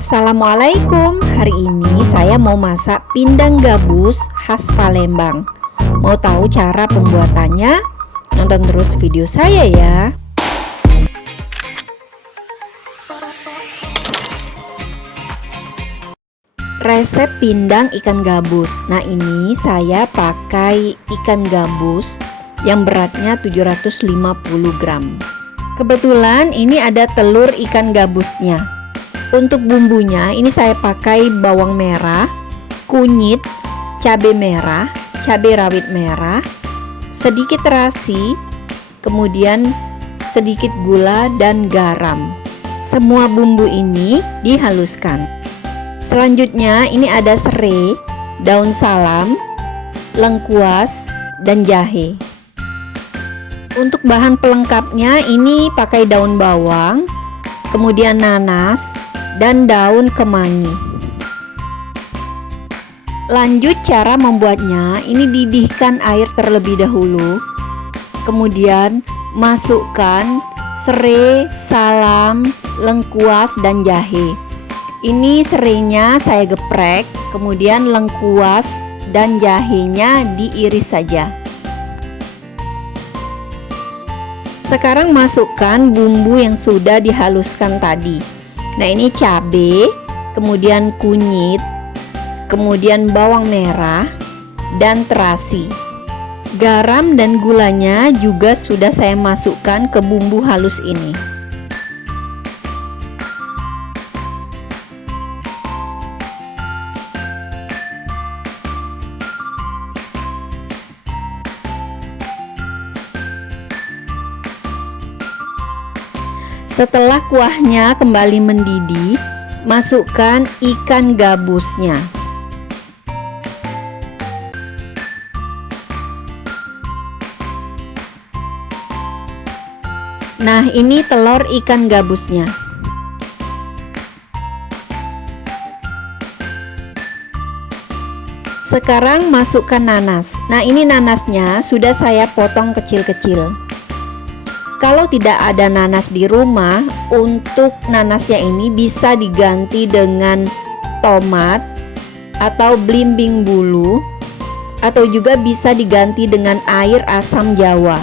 Assalamualaikum, hari ini saya mau masak pindang gabus khas Palembang. Mau tahu cara pembuatannya? Nonton terus video saya ya. Resep pindang ikan gabus. Nah, ini saya pakai ikan gabus yang beratnya 750 gram. Kebetulan ini ada telur ikan gabusnya. Untuk bumbunya ini saya pakai bawang merah, kunyit, cabai merah, cabai rawit merah, sedikit terasi, kemudian sedikit gula dan garam. Semua bumbu ini dihaluskan. Selanjutnya ini ada serai, daun salam, lengkuas, dan jahe. Untuk bahan pelengkapnya ini pakai daun bawang, kemudian nanas, dan daun kemangi. Lanjut cara membuatnya, ini didihkan air terlebih dahulu. Kemudian masukkan serai, salam, lengkuas, dan jahe. Ini serainya saya geprek, kemudian lengkuas dan jahenya diiris saja. Sekarang masukkan bumbu yang sudah dihaluskan tadi. Nah, ini cabai, kemudian kunyit, kemudian bawang merah, dan terasi. Garam dan gulanya juga sudah saya masukkan ke bumbu halus ini. Setelah kuahnya kembali mendidih, masukkan ikan gabusnya. Nah, ini telur ikan gabusnya. Sekarang masukkan nanas. Nah, ini nanasnya sudah saya potong kecil-kecil. Kalau tidak ada nanas di rumah, untuk nanasnya ini bisa diganti dengan tomat atau belimbing bulu, atau juga bisa diganti dengan air asam jawa.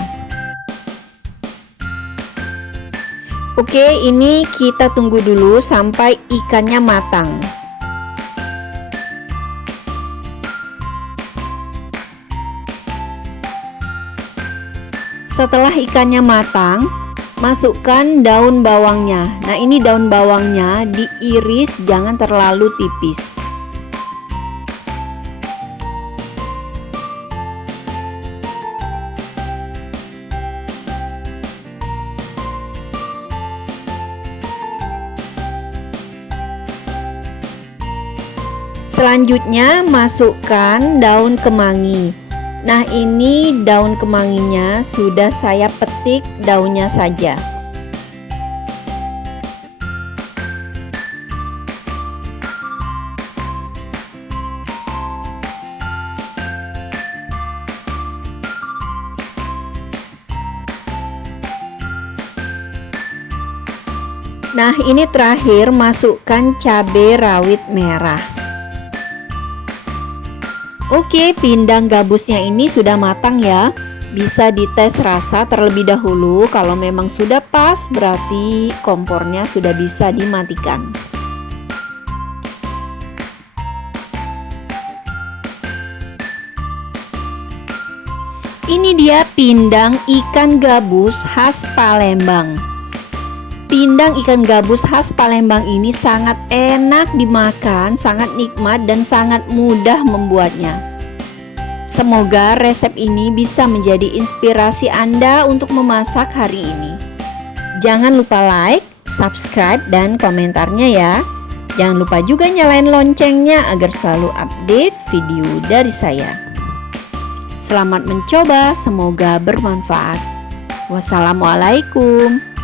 Oke, ini kita tunggu dulu sampai ikannya matang. Setelah ikannya matang, masukkan daun bawangnya. Nah, ini daun bawangnya diiris, jangan terlalu tipis. Selanjutnya masukkan daun kemangi. Nah, ini daun kemanginya sudah saya petik daunnya saja. Nah, ini terakhir masukkan cabai rawit merah. Oke, pindang gabusnya ini sudah matang ya. Bisa dites rasa terlebih dahulu. Kalau memang sudah pas, berarti kompornya sudah bisa dimatikan. Ini dia pindang ikan gabus khas Palembang. Pindang ikan gabus khas Palembang ini sangat enak dimakan, sangat nikmat dan sangat mudah membuatnya. Semoga resep ini bisa menjadi inspirasi Anda untuk memasak hari ini. Jangan lupa like, subscribe, dan komentarnya ya. Jangan lupa juga nyalain loncengnya agar selalu update video dari saya. Selamat mencoba, semoga bermanfaat. Wassalamualaikum.